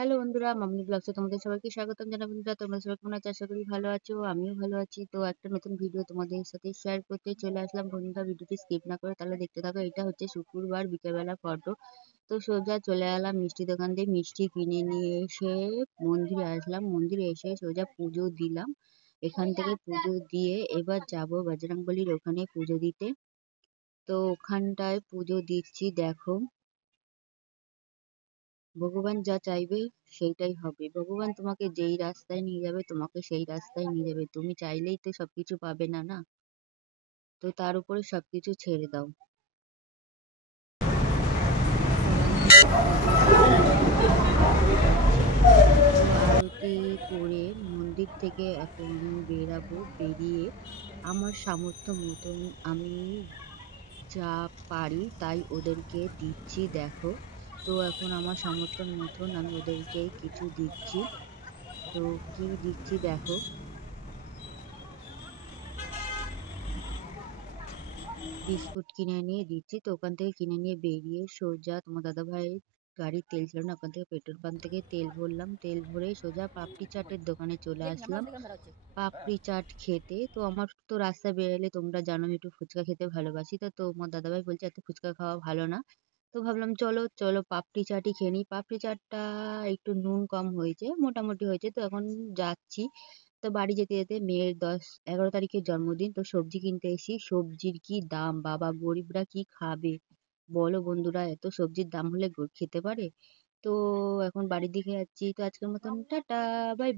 Hello বন্ধুরা, মামনি ব্লগসে তোমাদের সবাইকে স্বাগতম জানাই। বন্ধুরা, তোমরা সবাই কেমন আছো? আশা করি ভালো আছো, আমিও ভালো আছি। তো একটা নতুন ভিডিও তোমাদের সাথে শেয়ার করতে চলে আসলাম। বন্ধুরা, ভিডিওটি স্কিপ না করে তাহলে দেখতে থাকো। এটা হচ্ছে শুক্রবার বিকেলবেলা ফটো। তো সোজা চলে এলাম মিষ্টি দোকান দিয়ে মিষ্টি কিনে নিয়ে এসে মন্দিরে আসলাম। মন্দিরে এসে সোজা পুজো দিলাম। এখান থেকে পুজো দিয়ে এবার যাব বজরংবলির ওখানে পুজো দিতে। তো ওখানটায় পুজো দিচ্ছি, দেখো। ভগবান যা চাইবে সেইটাই হবে। ভগবান তোমাকে যেই রাস্তায় নিয়ে যাবে তোমাকে সেই রাস্তায় নিয়ে যাবে। তুমি চাইলেই তো সবকিছু পাবে না, না? তো তার উপরে সবকিছু ছেড়ে দাও। তো আরতি করে মন্দির থেকে এখন বেরাবো। বেরিয়ে আমার সামর্থ্য মতন আমি যা পারি তাই ওদেরকে দিচ্ছি, দেখো। তো এখন আমার সামর্থ্য মতন আমি ওদেরকে কিছু দিচ্ছি। তো কি দিচ্ছি দেখো। বিস্কুট কিনে নিয়ে দিচ্ছি। তো ওখান থেকে কিনে নিয়ে বেরিয়ে সোজা তোমার দাদাভাইয়ের গাড়ির তেল ছিল না, ওখান থেকে পেট্রোল পাম্প থেকে তেল ভরলাম। তেল ভরে সোজা পাপড়ি চাটের দোকানে চলে আসলাম পাপড়ি চাট খেতে। তো আমার তো রাস্তায় বেরোলে তোমরা জানো আমি একটু ফুচকা খেতে ভালোবাসি। তো তোমার দাদাভাই বলছে এত ফুচকা খাওয়া ভালো না। তো ভাবলাম চলো চলো পাপড়ি চাটই খেয়ে নিই। পাপড়ি চাটটা একটু নুন কম হয়েছে, মোটামুটি হয়েছে। তো এখন যাচ্ছি। তো বাড়ি যেতে যেতে মেয়ের 11 তারিখের জন্মদিন। তো সবজি কিনতে এসেছি। সবজির কি দাম বাবা, গরিবরা কি খাবে বলো বন্ধুরা? এত সবজির দাম হলে খেতে পারে? তো এখন বাড়ির দিকে যাচ্ছি। তো আজকের মতন টাটা, বাই বাই।